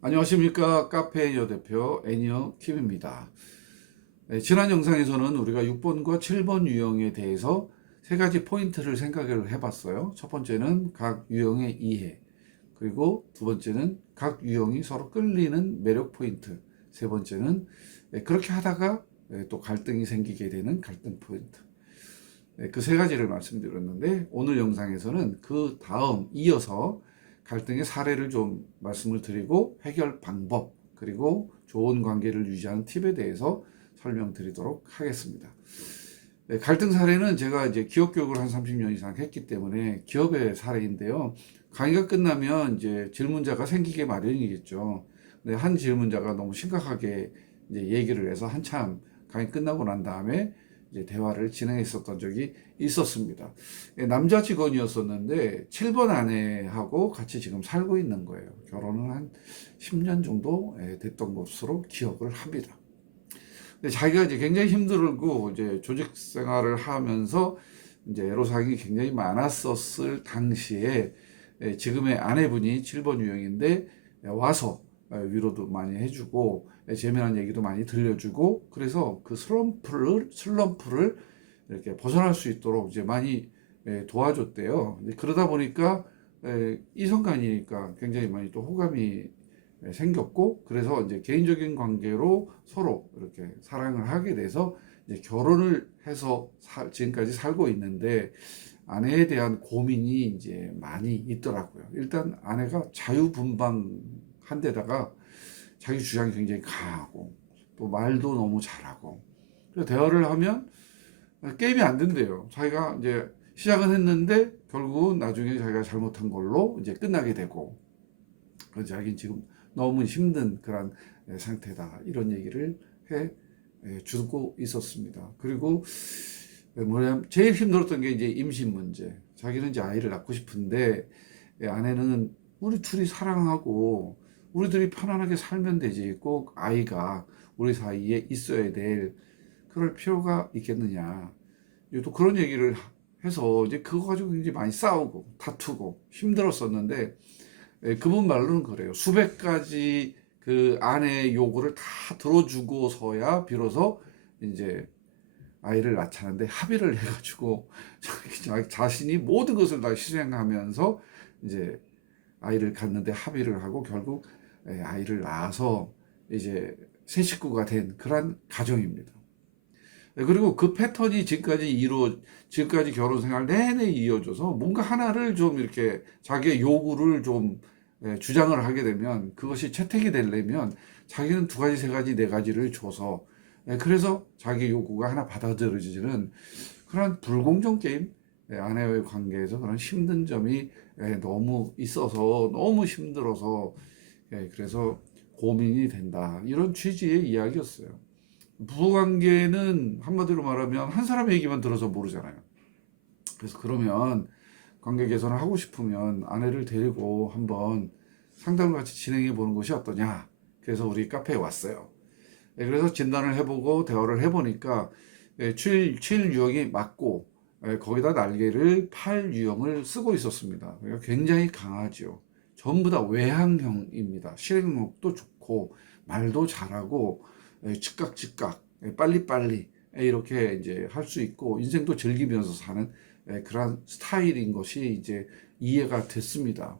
안녕하십니까. 카페 여대표 애니어 킴입니다. 지난 영상에서는 우리가 6번과 7번 유형에 대해서 세 가지 포인트를 생각을 해봤어요. 첫 번째는 각 유형의 이해, 그리고 두 번째는 각 유형이 서로 끌리는 매력 포인트, 세 번째는 그렇게 하다가 또 갈등이 생기게 되는 갈등 포인트. 그 세 가지를 말씀드렸는데, 오늘 영상에서는 그 다음 이어서 갈등의 사례를 좀 말씀을 드리고 해결 방법, 그리고 좋은 관계를 유지하는 팁에 대해서 설명드리도록 하겠습니다. 갈등 사례는 제가 이제 기업 교육을 한 30년 이상 했기 때문에 기업의 사례인데요. 강의가 끝나면 이제 질문자가 생기게 마련이겠죠. 근데 한 질문자가 너무 심각하게 이제 얘기를 해서 한참 강의 끝나고 난 다음에 이제 대화를 진행했었던 적이 있었습니다. 남자 직원이었었는데 7번 아내하고 같이 지금 살고 있는 거예요. 결혼은 한 10년 정도 됐던 것으로 기억을 합니다. 근데 자기가 이제 굉장히 힘들고 이제 조직 생활을 하면서 이제 애로사항이 굉장히 많았었을 당시에 지금의 아내분이 7번 유형인데 와서 위로도 많이 해주고 재미난 얘기도 많이 들려주고, 그래서 그 슬럼프를 이렇게 벗어날 수 있도록 이제 많이 도와줬대요. 그러다 보니까 이성간이니까 굉장히 많이 또 호감이 생겼고, 그래서 이제 개인적인 관계로 서로 이렇게 사랑을 하게 돼서 이제 결혼을 해서 지금까지 살고 있는데, 아내에 대한 고민이 이제 많이 있더라고요. 일단 아내가 자유분방한 데다가 자기 주장이 굉장히 강하고 또 말도 너무 잘하고, 그래서 대화를 하면 게임이 안 된대요. 자기가 이제 시작은 했는데 결국은 나중에 자기가 잘못한 걸로 이제 끝나게 되고, 그래서 자기는 지금 너무 힘든 그런 상태다, 이런 얘기를 해 주고 있었습니다. 그리고 뭐냐면 제일 힘들었던 게 이제 임신 문제. 자기는 이제 아이를 낳고 싶은데 아내는 우리 둘이 사랑하고 우리들이 편안하게 살면 되지, 꼭 아이가 우리 사이에 있어야 될 그럴 필요가 있겠느냐, 또 그런 얘기를 해서 이제 그거 가지고 굉장히 많이 싸우고 다투고 힘들었었는데, 그분 말로는 그래요. 수백 가지 그 아내의 요구를 다 들어주고서야 비로소 이제 아이를 낳자는데 합의를 해가지고 자기 자신이 모든 것을 다 희생하면서 이제 아이를 갖는데 합의를 하고 결국 아이를 낳아서 이제 새 식구가 된 그런 가정입니다. 그리고 그 패턴이 지금까지 결혼 생활 내내 이어져서 뭔가 하나를 좀 이렇게 자기의 요구를 좀 주장을 하게 되면, 그것이 채택이 되려면 자기는 두 가지, 세 가지, 네 가지를 줘서 그래서 자기 요구가 하나 받아들여지는 그런 불공정 게임, 아내와의 관계에서 그런 힘든 점이 너무 있어서 너무 힘들어서 그래서 고민이 된다, 이런 취지의 이야기였어요. 부부관계는 한마디로 말하면 한 사람의 얘기만 들어서 모르잖아요. 그래서 그러면 관계 개선을 하고 싶으면 아내를 데리고 한번 상담을 같이 진행해 보는 것이 어떠냐. 그래서 우리 카페에 왔어요. 그래서 진단을 해보고 대화를 해보니까 7 유형이 맞고, 거기다 날개를 8 유형을 쓰고 있었습니다. 그러니까 굉장히 강하죠. 전부 다 외향형입니다. 실행력도 좋고 말도 잘하고 즉각 빨리빨리 이렇게 이제 할 수 있고 인생도 즐기면서 사는 그런 스타일인 것이 이제 이해가 됐습니다.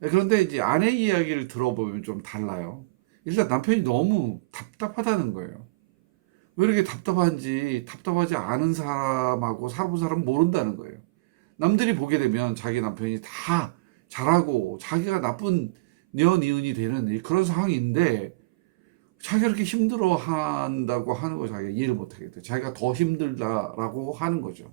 그런데 이제 아내 이야기를 들어보면 좀 달라요. 일단 남편이 너무 답답하다는 거예요. 왜 이렇게 답답한지, 답답하지 않은 사람하고 살아본 사람은 모른다는 거예요. 남들이 보게 되면 자기 남편이 다 잘하고 자기가 나쁜 년이은이 되는 그런 상황인데, 자기가 그렇게 힘들어 한다고 하는 거 자기가 이해를 못 하겠대. 자기가 더 힘들다라고 하는 거죠.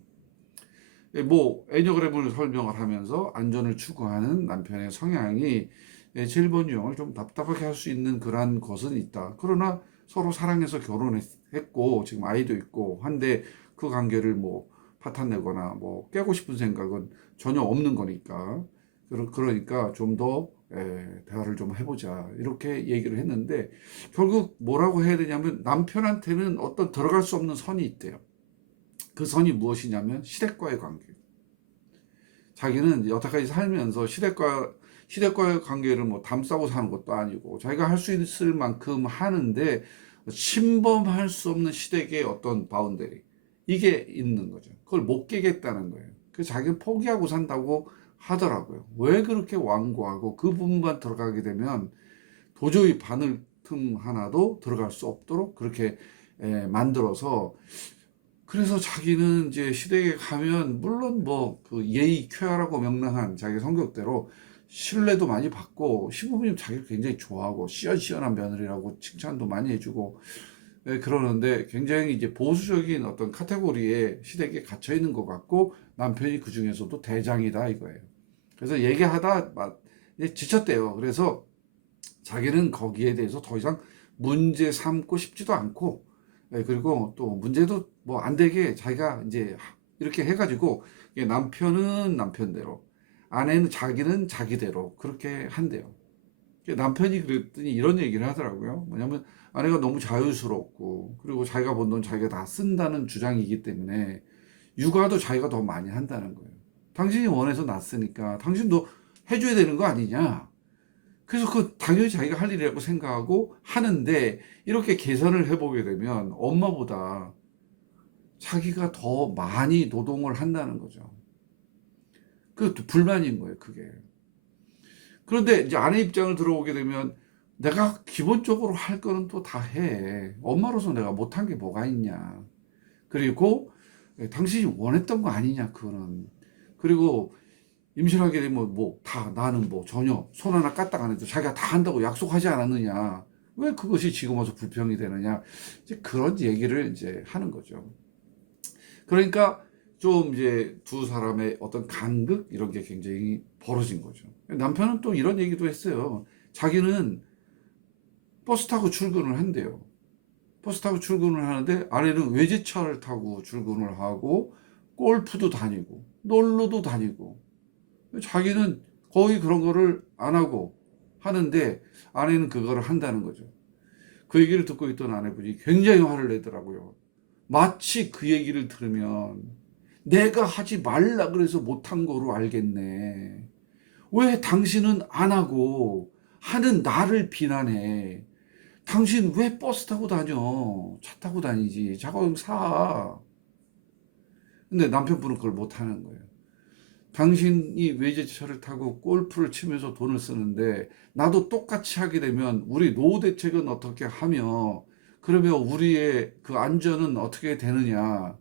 뭐 애니어그램을 설명을 하면서 안전을 추구하는 남편의 성향이 7번 유형을 좀 답답하게 할 수 있는 그런 것은 있다. 그러나 서로 사랑해서 결혼했고 지금 아이도 있고 한데 그 관계를 뭐 파탄내거나 뭐 깨고 싶은 생각은 전혀 없는 거니까, 그러니까 좀 더 대화를 좀 해보자, 이렇게 얘기를 했는데, 결국 뭐라고 해야 되냐면 남편한테는 어떤 들어갈 수 없는 선이 있대요. 그 선이 무엇이냐면 시댁과의 관계. 자기는 여태까지 살면서 시댁과의 관계를 뭐 담싸고 사는 것도 아니고 자기가 할 수 있을 만큼 하는데 침범할 수 없는 시댁의 어떤 바운더리 이게 있는 거죠. 그걸 못 깨겠다는 거예요. 그래서 자기는 포기하고 산다고 하더라고요. 왜 그렇게 완고하고 그 부분만 들어가게 되면 도저히 바늘 틈 하나도 들어갈 수 없도록 그렇게 만들어서 그래서 자기는 이제 시댁에 가면 물론 뭐 그 예의 쾌하라고 명랑한 자기 성격대로 신뢰도 많이 받고 시부모님 자기를 굉장히 좋아하고 시원시원한 며느리라고 칭찬도 많이 해주고 그러는데 굉장히 이제 보수적인 어떤 카테고리에 시댁에 갇혀 있는 것 같고 남편이 그 중에서도 대장이다 이거예요. 그래서 얘기하다 막 이제 지쳤대요. 그래서 자기는 거기에 대해서 더 이상 문제 삼고 싶지도 않고 그리고 또 문제도 뭐 안 되게 자기가 이제 이렇게 해가지고 남편은 남편대로 아내는 자기는 자기대로 그렇게 한대요. 남편이 그랬더니 이런 얘기를 하더라고요. 뭐냐면 아내가 너무 자유스럽고 그리고 자기가 번 돈 자기가 다 쓴다는 주장이기 때문에 육아도 자기가 더 많이 한다는 거예요. 당신이 원해서 낳았으니까 당신도 해줘야 되는 거 아니냐. 그래서 그 당연히 자기가 할 일이라고 생각하고 하는데 이렇게 계산을 해보게 되면 엄마보다 자기가 더 많이 노동을 한다는 거죠. 그것도 불만인 거예요, 그게. 그런데 이제 아내 입장을 들어오게 되면 내가 기본적으로 할 거는 또 다 해. 엄마로서 내가 못한 게 뭐가 있냐. 그리고 당신이 원했던 거 아니냐, 그거는. 그리고 임신하게 되면 뭐 다 나는 뭐 전혀 손 하나 까딱 안 해도 자기가 다 한다고 약속하지 않았느냐. 왜 그것이 지금 와서 불평이 되느냐. 이제 그런 얘기를 이제 하는 거죠. 그러니까 좀 이제 두 사람의 어떤 간극 이런 게 굉장히 벌어진 거죠. 남편은 또 이런 얘기도 했어요. 자기는 버스 타고 출근을 한대요. 버스 타고 출근을 하는데 아내는 외제차를 타고 출근을 하고 골프도 다니고 놀러도 다니고 자기는 거의 그런 거를 안 하고 하는데 아내는 그거를 한다는 거죠. 그 얘기를 듣고 있던 아내분이 굉장히 화를 내더라고요. 마치 그 얘기를 들으면 내가 하지 말라 그래서 못한 거로 알겠네. 왜 당신은 안 하고 하는 나를 비난해? 당신 왜 버스 타고 다녀? 차 타고 다니지. 자가 사. 근데 남편분은 그걸 못 하는 거예요. 당신이 외제차를 타고 골프를 치면서 돈을 쓰는데 나도 똑같이 하게 되면 우리 노후 대책은 어떻게 하며 그러면 우리의 그 안전은 어떻게 되느냐.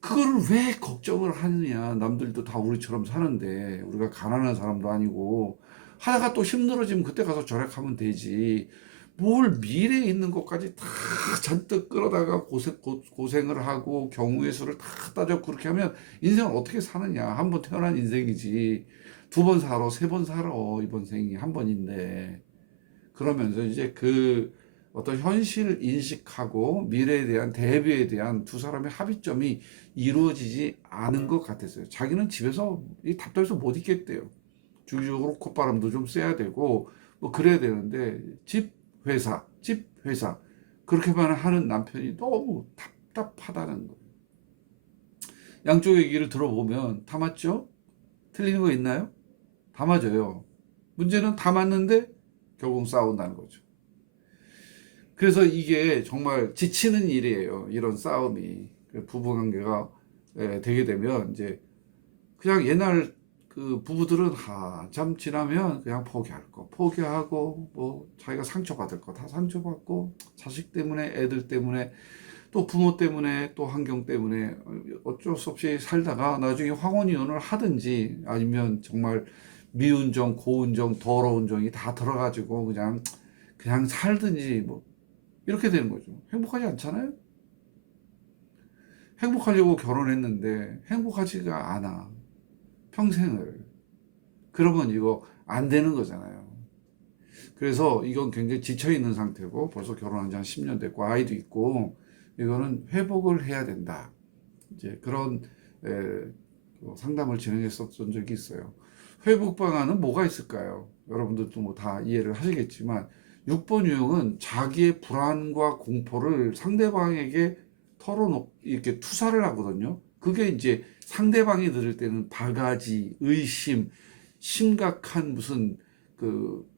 그거를 왜 걱정을 하느냐. 남들도 다 우리처럼 사는데 우리가 가난한 사람도 아니고 하다가 또 힘들어지면 그때 가서 절약하면 되지. 뭘 미래에 있는 것까지 다 잔뜩 끌어다가 고생을 하고 경우의 수를 다 따져 그렇게 하면 인생을 어떻게 사느냐. 한 번 태어난 인생이지. 두 번 살아, 세 번 살아. 이번 생이 한 번인데. 그러면서 이제 그 어떤 현실을 인식하고 미래에 대한 대비에 대한 두 사람의 합의점이 이루어지지 않은 것 같았어요. 자기는 집에서 이 답답해서 못 있겠대요. 주기적으로 콧바람도 좀 쐬야 되고 뭐 그래야 되는데 집 회사 그렇게만 하는 남편이 너무 답답하다는 거예요. 양쪽 얘기를 들어보면 다 맞죠? 틀리는 거 있나요? 다 맞아요. 문제는 다 맞는데 결국 싸운다는 거죠. 그래서 이게 정말 지치는 일이에요. 이런 싸움이. 부부관계가 되게 되면 이제 그냥 옛날 그 부부들은 한참 지나면 그냥 포기할 거 포기하고 뭐 자기가 상처받을 거 다 상처받고 자식 때문에 애들 때문에 또 부모 때문에 또 환경 때문에 어쩔 수 없이 살다가 나중에 황혼이혼을 하든지 아니면 정말 미운 정, 고운 정, 더러운 정이 다 들어가지고 그냥 살든지 뭐 이렇게 되는 거죠. 행복하지 않잖아요? 행복하려고 결혼했는데 행복하지가 않아. 평생을. 그러면 이거 안 되는 거잖아요. 그래서 이건 굉장히 지쳐있는 상태고 벌써 결혼한 지 한 10년 됐고 아이도 있고 이거는 회복을 해야 된다. 이제 그런 상담을 진행했었던 적이 있어요. 회복 방안은 뭐가 있을까요? 여러분들도 뭐 다 이해를 하시겠지만 6번 유형은 자기의 불안과 공포를 상대방에게 이렇게 투사를 하거든요. 그게 이제 상대방이 들을 때는 바가지, 의심, 심각한 무슨 그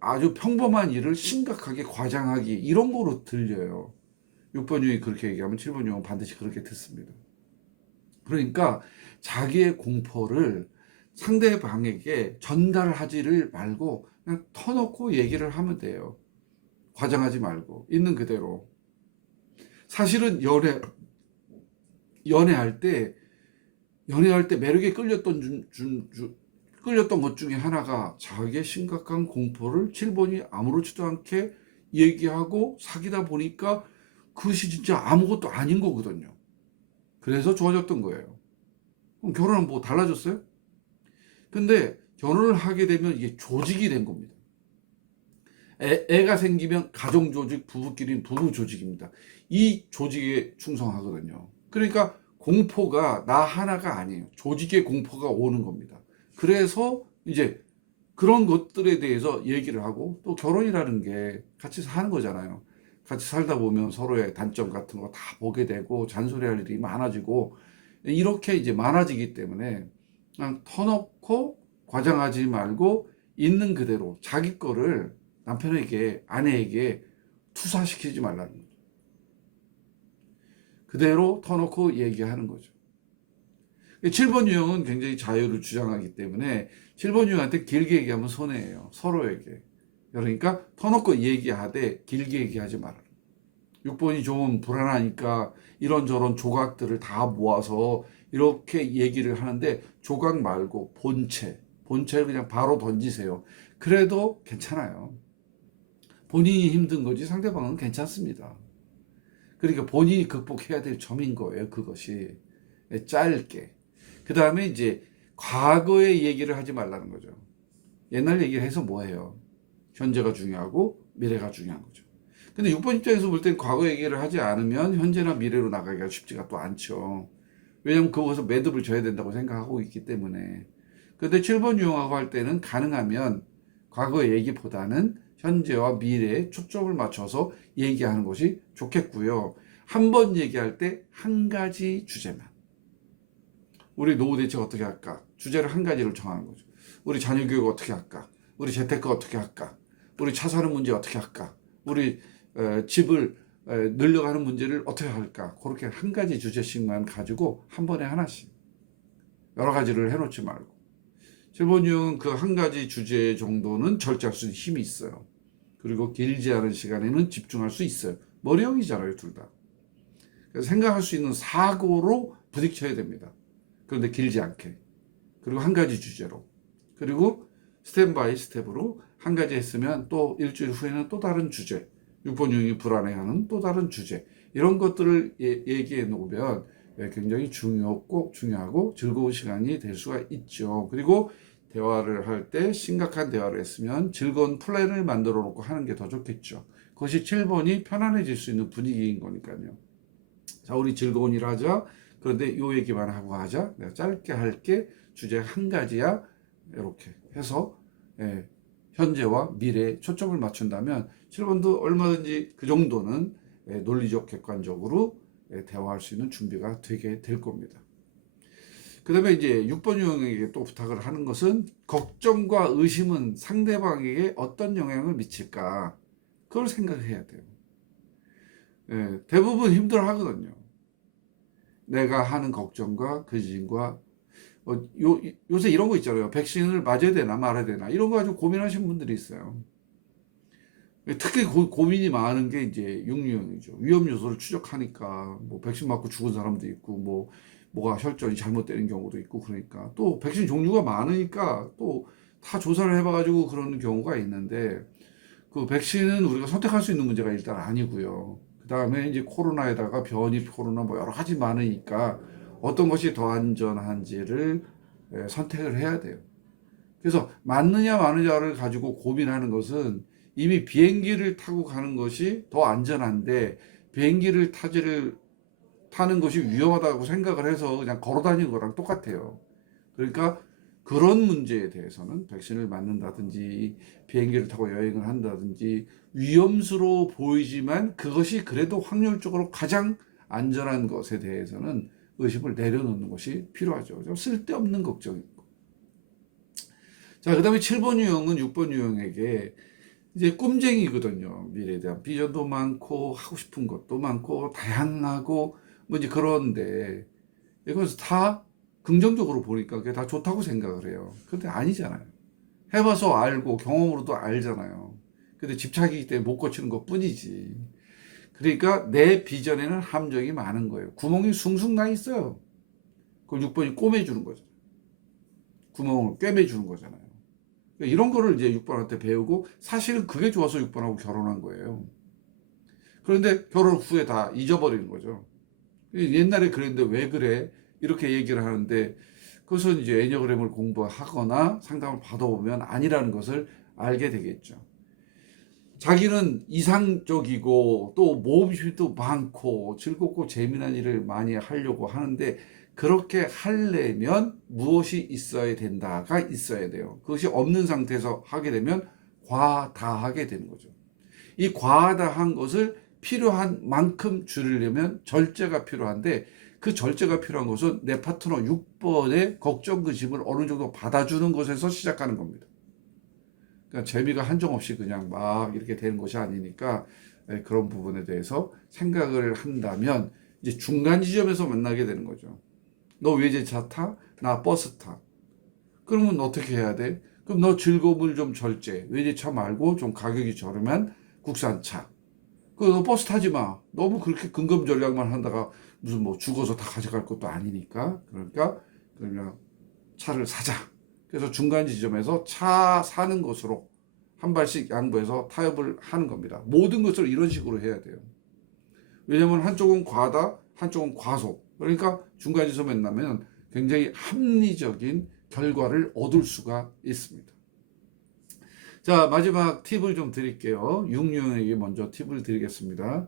아주 평범한 일을 심각하게 과장하기 이런 거로 들려요. 6번 유형이 그렇게 얘기하면 7번 유형은 반드시 그렇게 듣습니다. 그러니까 자기의 공포를 상대방에게 전달하지를 말고 그냥 터놓고 얘기를 하면 돼요. 과장하지 말고 있는 그대로. 사실은 연애할 때 매력에 끌렸던 것 중에 하나가 자기의 심각한 공포를 7번이 아무렇지도 않게 얘기하고 사귀다 보니까 그것이 진짜 아무것도 아닌 거거든요. 그래서 좋아졌던 거예요. 그럼 결혼은 뭐 달라졌어요? 근데 결혼을 하게 되면 이게 조직이 된 겁니다. 애가 생기면 가정 조직, 부부끼리는 부부 조직입니다. 이 조직에 충성하거든요. 그러니까 공포가 나 하나가 아니에요. 조직의 공포가 오는 겁니다. 그래서 이제 그런 것들에 대해서 얘기를 하고, 또 결혼이라는 게 같이 사는 거잖아요. 같이 살다 보면 서로의 단점 같은 거 다 보게 되고 잔소리할 일이 많아지고 이렇게 이제 많아지기 때문에 그냥 터놓고 과장하지 말고 있는 그대로 자기 거를 남편에게, 아내에게 투사시키지 말라는 거죠. 그대로 터놓고 얘기하는 거죠. 7번 유형은 굉장히 자유를 주장하기 때문에 7번 유형한테 길게 얘기하면 손해예요. 서로에게. 그러니까 터놓고 얘기하되 길게 얘기하지 말아라. 6번이 좀 불안하니까 이런저런 조각들을 다 모아서 이렇게 얘기를 하는데, 조각 말고 본체를 그냥 바로 던지세요. 그래도 괜찮아요. 본인이 힘든 거지 상대방은 괜찮습니다. 그러니까 본인이 극복해야 될 점인 거예요, 그것이. 짧게. 그 다음에 이제 과거의 얘기를 하지 말라는 거죠. 옛날 얘기를 해서 뭐해요? 현재가 중요하고 미래가 중요한 거죠. 근데 6번 입장에서 볼 땐 과거 얘기를 하지 않으면 현재나 미래로 나가기가 쉽지가 또 않죠. 왜냐면 그것을 매듭을 져야 된다고 생각하고 있기 때문에. 근데 7번 유형하고 할 때는 가능하면 과거 얘기보다는 현재와 미래에 초점을 맞춰서 얘기하는 것이 좋겠고요. 한 번 얘기할 때 한 가지 주제만. 우리 노후 대책 어떻게 할까? 주제를 한 가지를 정하는 거죠. 우리 자녀 교육 어떻게 할까? 우리 재테크 어떻게 할까? 우리 차 사는 문제 어떻게 할까? 우리 집을 늘려가는 문제를 어떻게 할까? 그렇게 한 가지 주제씩만 가지고 한 번에 하나씩 여러 가지를 해놓지 말고. 7번 유형은 그 한 가지 주제 정도는 절제할 수 있는 힘이 있어요. 그리고 길지 않은 시간에는 집중할 수 있어요. 머리형이잖아요, 둘 다. 그래서 생각할 수 있는 사고로 부딪혀야 됩니다. 그런데 길지 않게. 그리고 한 가지 주제로. 그리고 스텝 바이 스텝으로 한 가지 했으면 또 일주일 후에는 또 다른 주제. 6번 유형이 불안해하는 또 다른 주제. 이런 것들을 얘기해 놓으면 굉장히 중요하고 즐거운 시간이 될 수가 있죠. 그리고 대화를 할 때 심각한 대화를 했으면 즐거운 플랜을 만들어 놓고 하는 게 더 좋겠죠. 그것이 7번이 편안해질 수 있는 분위기인 거니까요. 자, 우리 즐거운 일 하자. 그런데 요 얘기만 하고 하자. 내가 짧게 할게. 주제 한 가지야. 이렇게 해서 현재와 미래에 초점을 맞춘다면 7번도 얼마든지 그 정도는 논리적 객관적으로 대화할 수 있는 준비가 되게 될 겁니다. 그 다음에 이제 6번 유형에게 또 부탁을 하는 것은, 걱정과 의심은 상대방에게 어떤 영향을 미칠까? 그걸 생각해야 돼요. 대부분 힘들어 하거든요. 내가 하는 걱정과 근심과 요새 이런 거 있잖아요. 백신을 맞아야 되나 말아야 되나 이런 거 가지고 고민하시는 분들이 있어요. 특히 고민이 많은 게 이제 6유형이죠. 위험 요소를 추적하니까 뭐 백신 맞고 죽은 사람도 있고 뭐가 혈전이 잘못되는 경우도 있고, 그러니까 또 백신 종류가 많으니까 또 다 조사를 해봐가지고 그러는 경우가 있는데, 그 백신은 우리가 선택할 수 있는 문제가 일단 아니고요. 그 다음에 이제 코로나에다가 변이 코로나 뭐 여러 가지 많으니까 어떤 것이 더 안전한지를 선택을 해야 돼요. 그래서 맞느냐 마느냐를 가지고 고민하는 것은, 이미 비행기를 타고 가는 것이 더 안전한데 비행기를 타는 것이 위험하다고 생각을 해서 그냥 걸어 다니는 거랑 똑같아요. 그러니까 그런 문제에 대해서는 백신을 맞는다든지 비행기를 타고 여행을 한다든지 위험스러워 보이지만 그것이 그래도 확률적으로 가장 안전한 것에 대해서는 의심을 내려놓는 것이 필요하죠. 좀 쓸데없는 걱정이고. 자, 그 다음에 7번 유형은 6번 유형에게 이제 꿈쟁이거든요. 미래에 대한 비전도 많고 하고 싶은 것도 많고 다양하고 뭐 이제 그런데 이것을 다 긍정적으로 보니까 그게 다 좋다고 생각을 해요. 근데 아니잖아요. 해봐서 알고 경험으로도 알잖아요. 근데 집착이기 때문에 못 고치는 것 뿐이지. 그러니까 내 비전에는 함정이 많은 거예요. 구멍이 숭숭 나 있어요. 그걸 6번이 꼬매주는 거잖아요. 구멍을 꿰매주는 거잖아요. 그러니까 이런 거를 이제 6번한테 배우고 사실은 그게 좋아서 6번하고 결혼한 거예요. 그런데 결혼 후에 다 잊어버리는 거죠. 옛날에 그랬는데 왜 그래? 이렇게 얘기를 하는데 그것은 이제 애니어그램을 공부하거나 상담을 받아보면 아니라는 것을 알게 되겠죠. 자기는 이상적이고 또 모험심도 많고 즐겁고 재미난 일을 많이 하려고 하는데 그렇게 하려면 무엇이 있어야 된다가 있어야 돼요. 그것이 없는 상태에서 하게 되면 과다하게 되는 거죠. 이 과다한 것을 필요한 만큼 줄이려면 절제가 필요한데 그 절제가 필요한 것은 내 파트너 6번의 걱정 그 짐을 어느 정도 받아주는 것에서 시작하는 겁니다. 그러니까 재미가 한정없이 그냥 막 이렇게 되는 것이 아니니까 그런 부분에 대해서 생각을 한다면 이제 중간 지점에서 만나게 되는 거죠. 너 외제차 타? 나 버스 타. 그러면 어떻게 해야 돼? 그럼 너 즐거움을 좀 절제. 외제차 말고 좀 가격이 저렴한 국산차. 너 버스 타지 마. 너무 그렇게 근검절약만 한다가 무슨 뭐 죽어서 다 가져갈 것도 아니니까. 그러니까 그러면 차를 사자. 그래서 중간 지점에서 차 사는 것으로 한 발씩 양보해서 타협을 하는 겁니다. 모든 것을 이런 식으로 해야 돼요. 왜냐하면 한쪽은 과다, 한쪽은 과소. 그러니까 중간 지점에 만나면 굉장히 합리적인 결과를 얻을 수가 있습니다. 자, 마지막 팁을 좀 드릴게요. 6유형에게 먼저 팁을 드리겠습니다.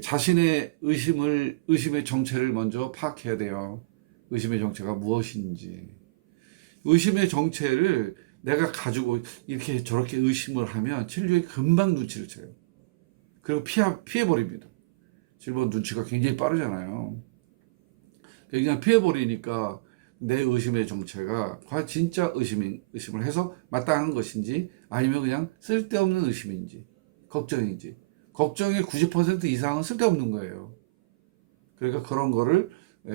자신의 의심의 정체를 먼저 파악해야 돼요. 의심의 정체가 무엇인지. 의심의 정체를 내가 가지고 이렇게 저렇게 의심을 하면 진료에 금방 눈치를 채요. 그리고 피해버립니다. 7번 눈치가 굉장히 빠르잖아요. 그냥 피해버리니까 내 의심의 정체가 과연 진짜 의심을 해서 마땅한 것인지 아니면 그냥 쓸데없는 의심인지 걱정인지 걱정의 90% 이상은 쓸데없는 거예요. 그러니까 그런 거를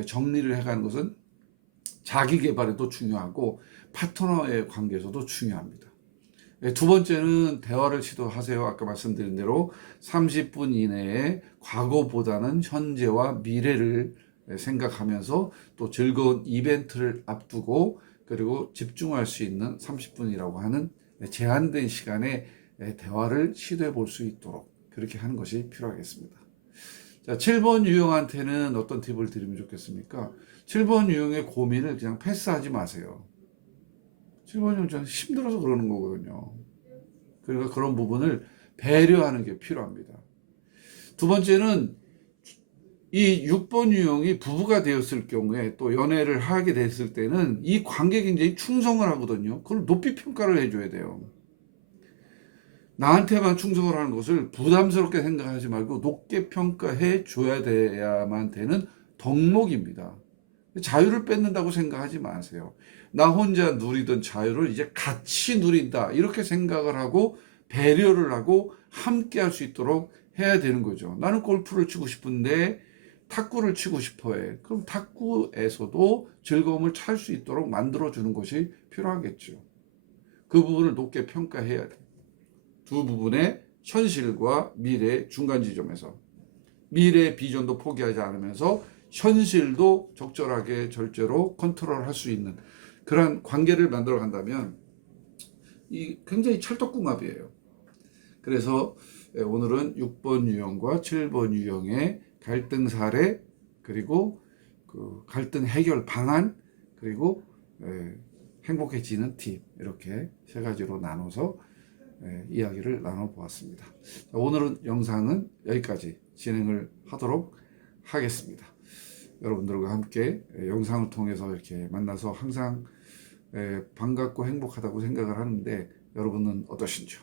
정리를 해가는 것은 자기 개발에도 중요하고 파트너의 관계에서도 중요합니다. 두 번째는 대화를 시도하세요. 아까 말씀드린 대로 30분 이내에 과거보다는 현재와 미래를 생각하면서 또 즐거운 이벤트를 앞두고 그리고 집중할 수 있는 30분이라고 하는 제한된 시간에 대화를 시도해 볼 수 있도록 그렇게 하는 것이 필요하겠습니다. 자, 7번 유형한테는 어떤 팁을 드리면 좋겠습니까? 7번 유형의 고민을 그냥 패스하지 마세요. 7번 유형은 힘들어서 그러는 거거든요. 그러니까 그런 부분을 배려하는 게 필요합니다. 두 번째는 이 6번 유형이 부부가 되었을 경우에 또 연애를 하게 됐을 때는 이 관계에 굉장히 충성을 하거든요. 그걸 높이 평가를 해줘야 돼요. 나한테만 충성을 하는 것을 부담스럽게 생각하지 말고 높게 평가해 줘야 돼야만 되는 덕목입니다. 자유를 뺏는다고 생각하지 마세요. 나 혼자 누리던 자유를 이제 같이 누린다. 이렇게 생각을 하고 배려를 하고 함께 할 수 있도록 해야 되는 거죠. 나는 골프를 치고 싶은데 탁구를 치고 싶어 해. 그럼 탁구에서도 즐거움을 찾을 수 있도록 만들어주는 것이 필요하겠죠. 그 부분을 높게 평가해야 돼요. 두 부분의 현실과 미래의 중간 지점에서 미래의 비전도 포기하지 않으면서 현실도 적절하게 절제로 컨트롤할 수 있는 그런 관계를 만들어 간다면 이 굉장히 찰떡궁합이에요. 그래서 오늘은 6번 유형과 7번 유형의 갈등 사례 그리고 그 갈등 해결 방안 그리고 행복해지는 팁 이렇게 세 가지로 나눠서 이야기를 나눠보았습니다. 오늘은 영상은 여기까지 진행을 하도록 하겠습니다. 여러분들과 함께 영상을 통해서 이렇게 만나서 항상 반갑고 행복하다고 생각을 하는데 여러분은 어떠신지요?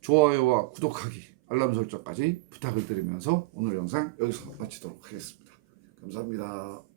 좋아요와 구독하기, 알람 설정까지 부탁을 드리면서 오늘 영상 여기서 마치도록 하겠습니다. 감사합니다.